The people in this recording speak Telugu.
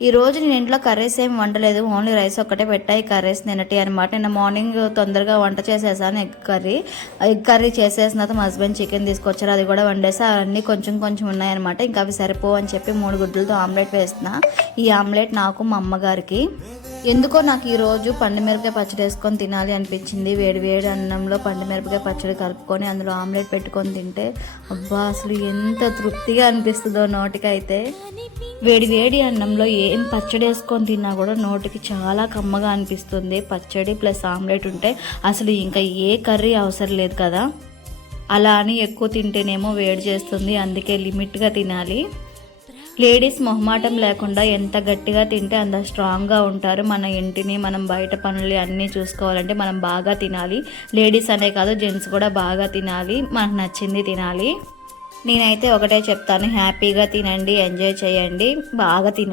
ఈరోజు నేను ఇంట్లో కర్రీస్ ఏం వండలేదు, ఓన్లీ రైస్ ఒక్కటే పెట్టాయి కర్రీస్ నిన్నటి అనమాట. నిన్న మార్నింగ్ తొందరగా వంట చేసేసాను, ఎగ్ కర్రీ చేసేసిన తర్వాత మా హస్బెండ్ చికెన్ తీసుకొచ్చారు, అది కూడా వండేసా. అన్నీ కొంచెం కొంచెం ఉన్నాయన్నమాట, ఇంకా అవి సరిపో అని చెప్పి 3 గుడ్లతో ఆమ్లెట్ వేస్తున్నా. ఈ ఆమ్లెట్ నాకు మా అమ్మగారికి. ఎందుకో నాకు ఈరోజు పండుమిరపకాయ పచ్చడి వేసుకొని తినాలి అనిపించింది. వేడి వేడి అన్నంలో పండుమిరపకాయ పచ్చడి కలుపుకొని అందులో ఆమ్లెట్ పెట్టుకొని తింటే అబ్బా అసలు ఎంత తృప్తిగా అనిపిస్తుందో నోటికైతే. వేడి వేడి అన్నంలో ఏం పచ్చడి వేసుకొని తిన్నా కూడా నోటికి చాలా కమ్మగా అనిపిస్తుంది. పచ్చడి ప్లస్ ఆమ్లెట్ ఉంటే అసలు ఇంకా ఏ కర్రీ అవసరం లేదు కదా. అలా అని ఎక్కువ తింటేనేమో వేడి చేస్తుంది, అందుకే లిమిట్గా తినాలి. లేడీస్ మొహమాటం లేకుండా ఎంత గట్టిగా తింటే అంత స్ట్రాంగ్గా ఉంటారు. మన ఇంటిని మనం బయట పనులు అన్నీ చూసుకోవాలంటే మనం బాగా తినాలి. లేడీస్ అనే కాదు, జెంట్స్ కూడా బాగా తినాలి, మనకు నచ్చింది తినాలి. నేనైతే ఒకటే చెప్తాను, హ్యాపీగా తినండి, ఎంజాయ్ చేయండి, బాగా తినండి.